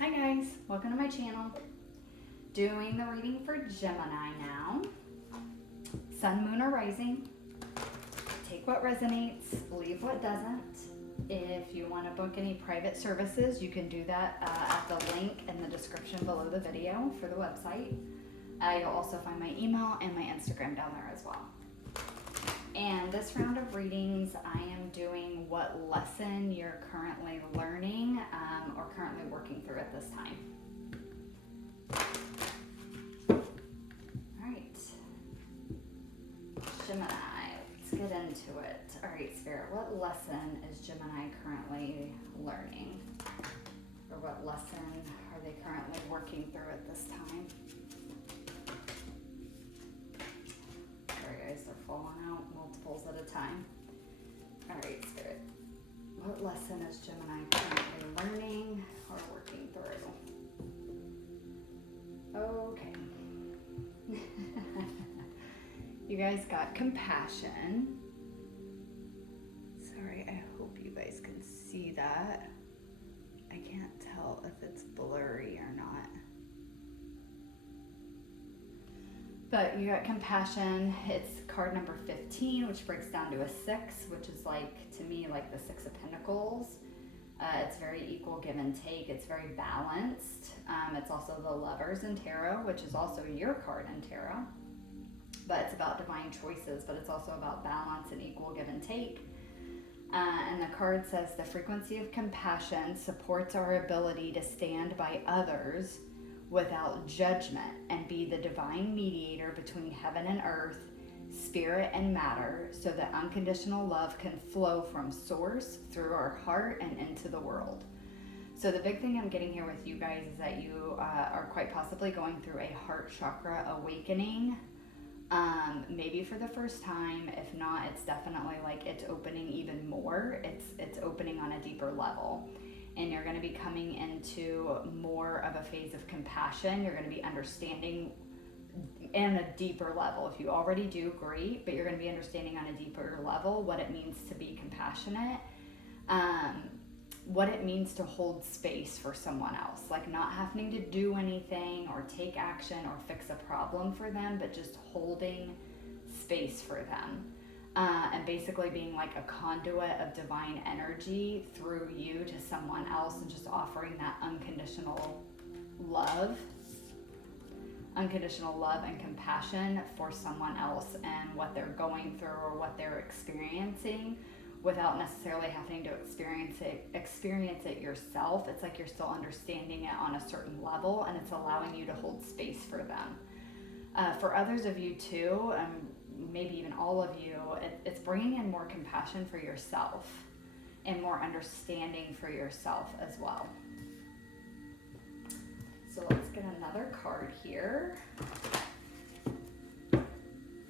Hi guys, welcome to my channel. Doing the reading for Gemini now. Sun, moon, or rising. Take what resonates, leave what doesn't. If you want to book any private services, you can do that at the link in the description below the video for the website. You'll also find my email and my Instagram down there as well. And this round of readings, I am doing what lesson you're currently learning or currently working through at this time. All right, Gemini, let's get into it. All right, Spirit, what lesson is Gemini currently learning? Or what lesson are they currently working through at this time? Guys, they're falling out multiples at a time. All right, Spirit. What lesson is Gemini currently learning or working through? Okay. You guys got compassion. Sorry, I hope you guys can see that. I can't tell if it's blurry or not. But you got compassion. It's card number 15, which breaks down to a 6, which is like, to me, like the 6 of Pentacles. It's very equal give and take. It's very balanced. It's also the Lovers in Tarot, which is also your card in Tarot. But it's about divine choices, but it's also about balance and equal give and take. And the card says the frequency of compassion supports our ability to stand by others without judgment and be the divine mediator between heaven and earth, spirit and matter, so that unconditional love can flow from source through our heart and into the world. So the big thing I'm getting here with you guys is that you are quite possibly going through a heart chakra awakening, maybe for the first time. If not, it's definitely like it's opening even more. It's opening on a deeper level. And you're going to be coming into more of a phase of compassion. You're going to be understanding in a deeper level. If you already do, great, but you're going to be understanding on a deeper level what it means to be compassionate, what it means to hold space for someone else, like not having to do anything or take action or fix a problem for them, but just holding space for them. And basically being like a conduit of divine energy through you to someone else, and just offering that unconditional love and compassion for someone else and what they're going through or what they're experiencing, without necessarily having to experience it yourself. It's like you're still understanding it on a certain level, and it's allowing you to hold space for them. For others of you too, maybe even all of you, it's bringing in more compassion for yourself and more understanding for yourself as well. So let's get another card here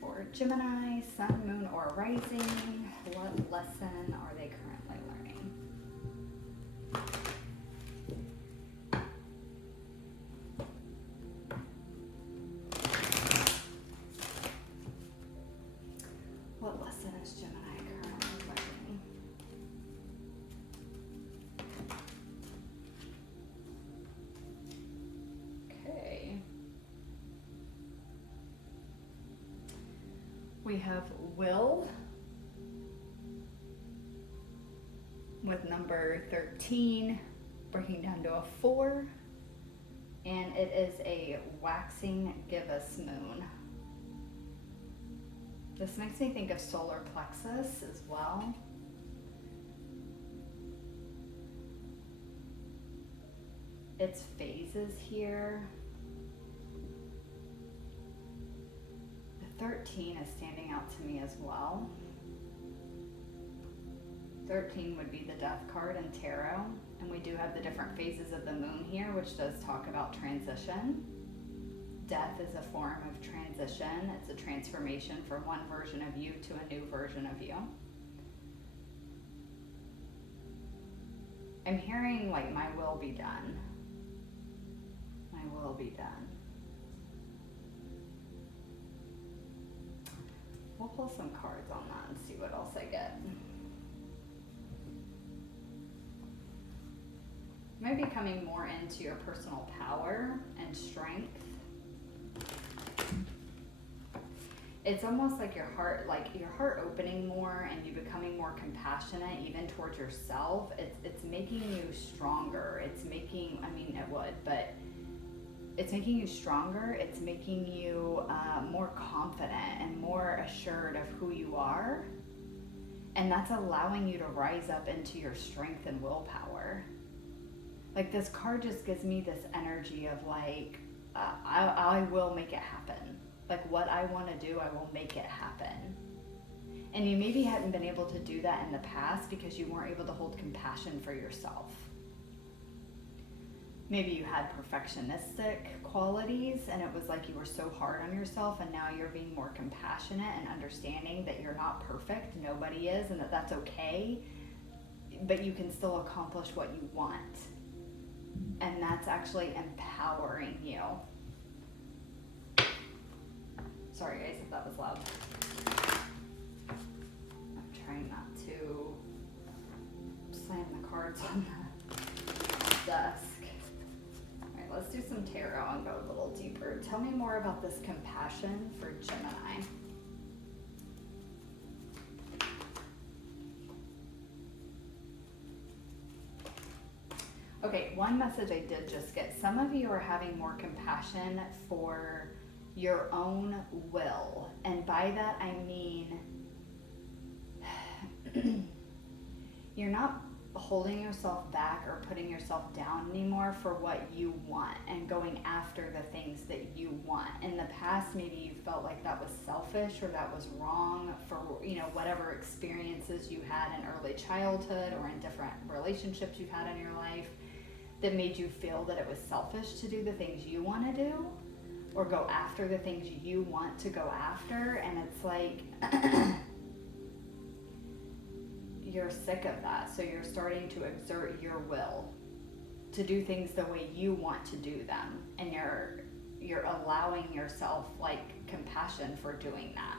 for Gemini, Sun, Moon, or Rising. What lesson are they currently learning? What lesson is Gemini currently learning? Okay. We have will with number 13 breaking down to a 4, and it is a waxing gibbous moon. This makes me think of solar plexus as well. It's phases here. The 13 is standing out to me as well. 13 would be the death card in tarot, and we do have the different phases of the moon here, which does talk about transition. Death is a form of transition. It's a transformation from one version of you to a new version of you. I'm hearing like my will be done. My will be done. We'll pull some cards on that and see what else I get. might be coming more into your personal power and strength. It's almost like your heart opening more and you becoming more compassionate even towards yourself. It's making you stronger. It's making you stronger. It's making you more confident and more assured of who you are. And that's allowing you to rise up into your strength and willpower. Like, this card just gives me this energy of like, I will make it happen. Like, what I want to do, I will make it happen. And you maybe hadn't been able to do that in the past because you weren't able to hold compassion for yourself. Maybe you had perfectionistic qualities and it was like you were so hard on yourself, and now you're being more compassionate and understanding that you're not perfect, nobody is, and that that's okay, but you can still accomplish what you want. And that's actually empowering you. Sorry guys if that was loud. I'm trying not to slam the cards on the desk. Alright, let's do some tarot and go a little deeper. Tell me more about this compassion for Gemini. Okay, one message I did just get. Some of you are having more compassion for your own will. And by that I mean you're not holding yourself back or putting yourself down anymore for what you want and going after the things that you want. In the past, maybe you felt like that was selfish or that was wrong for, whatever experiences you had in early childhood or in different relationships you've had in your life that made you feel that it was selfish to do the things you want to do or go after the things you want to go after. And it's like you're sick of that, so you're starting to exert your will to do things the way you want to do them, and you're allowing yourself like compassion for doing that.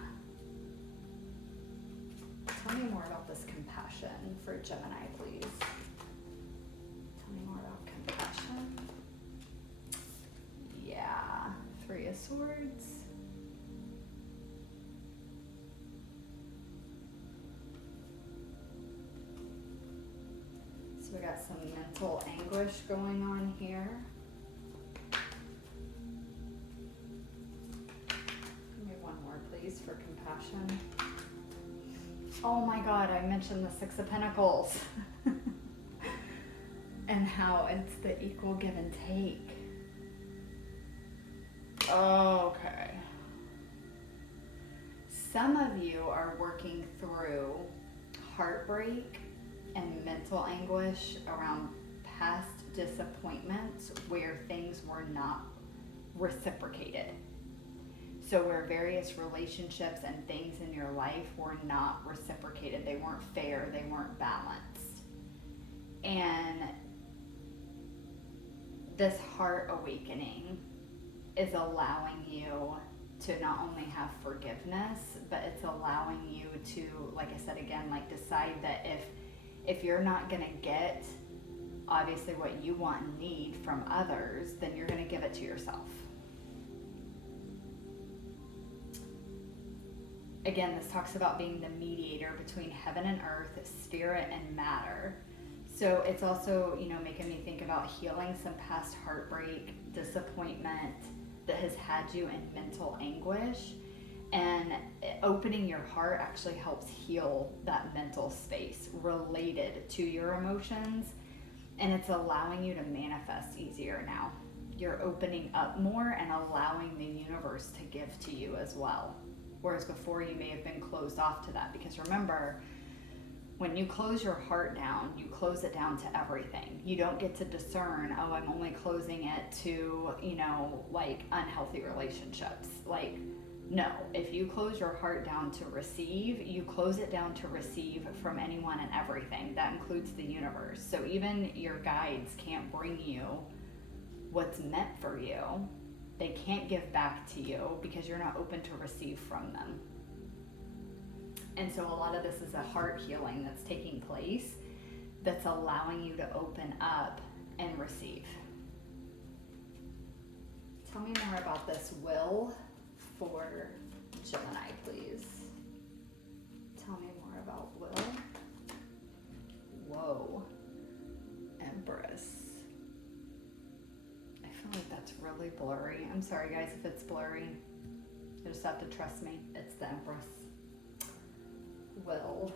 Tell me more about this compassion for Gemini, please. Tell me more about compassion. Yeah, 3 of Swords. So we got some mental anguish going on here. Give me one more, please, for compassion. Oh my God, I mentioned the 6 of Pentacles. And how it's the equal give and take. Okay. Some of you are working through heartbreak and mental anguish around past disappointments where things were not reciprocated. So where various relationships and things in your life were not reciprocated. They weren't fair, they weren't balanced. And this heart awakening is allowing you to not only have forgiveness, but it's allowing you to, like I said again, like decide that if you're not gonna get obviously what you want and need from others, then you're gonna give it to yourself. Again, this talks about being the mediator between heaven and earth, spirit and matter. So it's also, making me think about healing some past heartbreak, disappointment that has had you in mental anguish. And opening your heart actually helps heal that mental space related to your emotions. And it's allowing you to manifest easier now. You're opening up more and allowing the universe to give to you as well. Whereas before you may have been closed off to that. Because remember, when you close your heart down, you close it down to everything. You don't get to discern, I'm only closing it to, unhealthy relationships. No, if you close your heart down to receive, you close it down to receive from anyone and everything. That includes the universe. So even your guides can't bring you what's meant for you. They can't give back to you because you're not open to receive from them. And so a lot of this is a heart healing that's taking place that's allowing you to open up and receive. Tell me more about this will for Gemini, please. Tell me more about will. Whoa. Empress. I feel like that's really blurry. I'm sorry guys if it's blurry. You just have to trust me. It's the Empress. Will.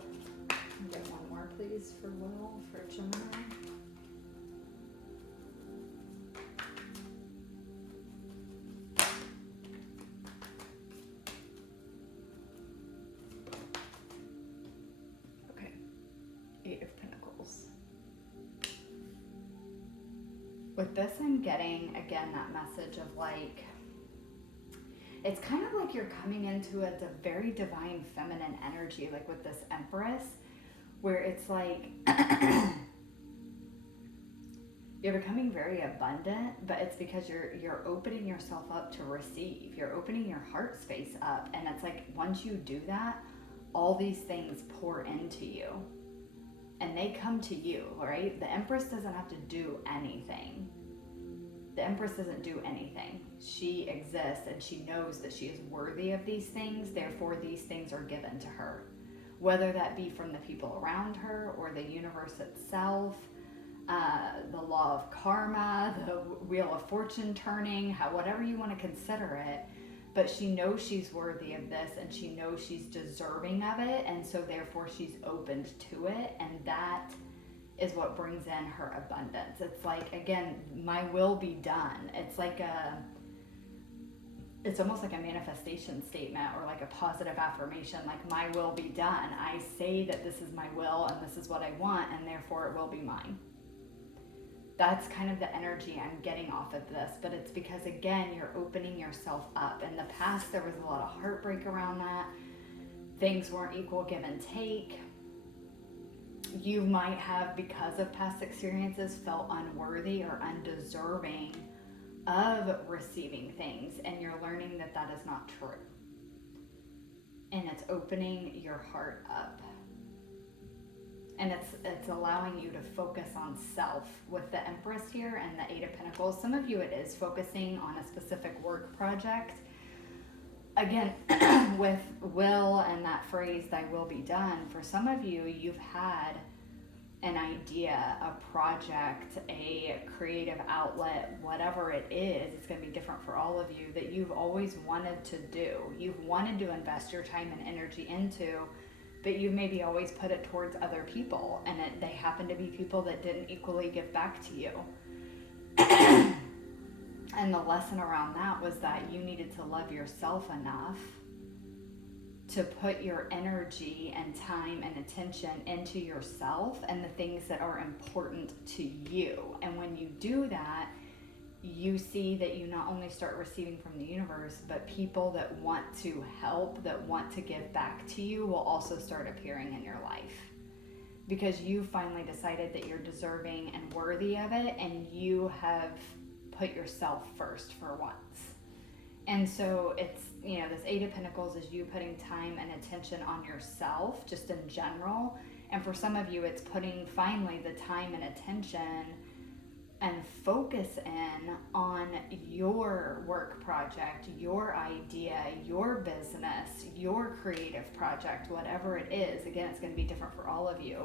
Get one more please for will for Gemini. Okay. 8 of Pentacles. With this, I'm getting, again, that message of like, it's kind of like you're coming into a very divine feminine energy, like with this Empress, where it's like, you're becoming very abundant, but it's because you're opening yourself up to receive. You're opening your heart space up. And it's like, once you do that, all these things pour into you. And they come to you, right? The Empress doesn't have to do anything. The Empress doesn't do anything. She exists and she knows that she is worthy of these things. Therefore, these things are given to her. Whether that be from the people around her or the universe itself, the law of karma, the wheel of fortune turning, whatever you want to consider it. But she knows she's worthy of this and she knows she's deserving of it. And so therefore she's opened to it. And that is what brings in her abundance. It's like, again, my will be done. It's like it's almost like a manifestation statement or like a positive affirmation, like my will be done. I say that this is my will and this is what I want and therefore it will be mine. That's kind of the energy I'm getting off of this, but it's because, again, you're opening yourself up. In the past, there was a lot of heartbreak around that. Things weren't equal give and take. You might have, because of past experiences, felt unworthy or undeserving of receiving things, and you're learning that that is not true. And it's opening your heart up. And it's allowing you to focus on self with the Empress here and the 8 of Pentacles. Some of you, it is focusing on a specific work project. Again, with will and that phrase, thy will be done. For some of you, you've had an idea, a project, a creative outlet, whatever it is. It's going to be different for all of you, that you've always wanted to do. You've wanted to invest your time and energy into, but you maybe always put it towards other people, and they happen to be people that didn't equally give back to you. And the lesson around that was that you needed to love yourself enough to put your energy and time and attention into yourself and the things that are important to you. And when you do that, you see that you not only start receiving from the universe, but people that want to help, that want to give back to you will also start appearing in your life. Because you finally decided that you're deserving and worthy of it, and you have put yourself first for once. And so it's, this 8 of Pentacles is you putting time and attention on yourself, just in general. And for some of you, it's putting finally the time and attention and focus in on your work project, your idea, your business, your creative project, whatever it is. Again, it's going to be different for all of you.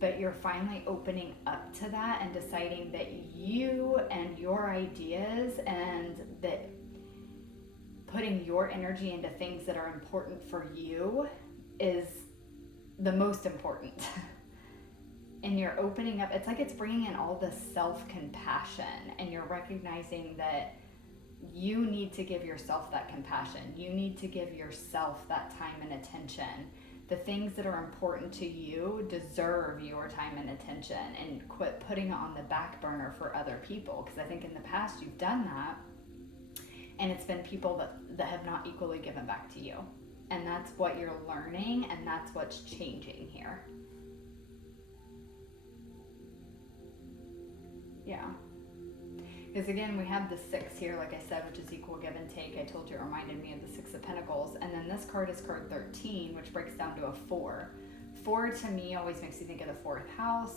But you're finally opening up to that and deciding that you and your ideas and that putting your energy into things that are important for you is the most important. And you're opening up, it's like it's bringing in all this self-compassion, and you're recognizing that you need to give yourself that compassion. You need to give yourself that time and attention. The things that are important to you deserve your time and attention, and quit putting it on the back burner for other people. Because I think in the past you've done that, and it's been people that have not equally given back to you. And that's what you're learning, and that's what's changing here. Yeah. Because again, we have the 6 here, like I said, which is equal give and take. I told you it reminded me of the 6 of Pentacles. And then this card is card 13, which breaks down to a 4. 4 to me always makes you think of the 4th house.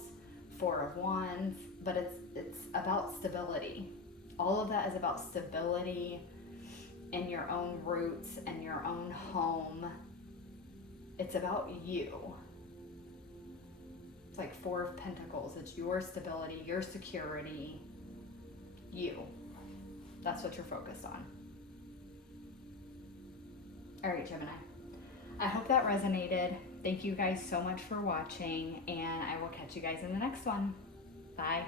Four of Wands, but it's about stability. All of that is about stability in your own roots and your own home. It's about you. It's like Four of Pentacles. It's your stability, your security, you. That's what you're focused on. All right, Gemini. I hope that resonated. Thank you guys so much for watching, and I will catch you guys in the next one. Bye.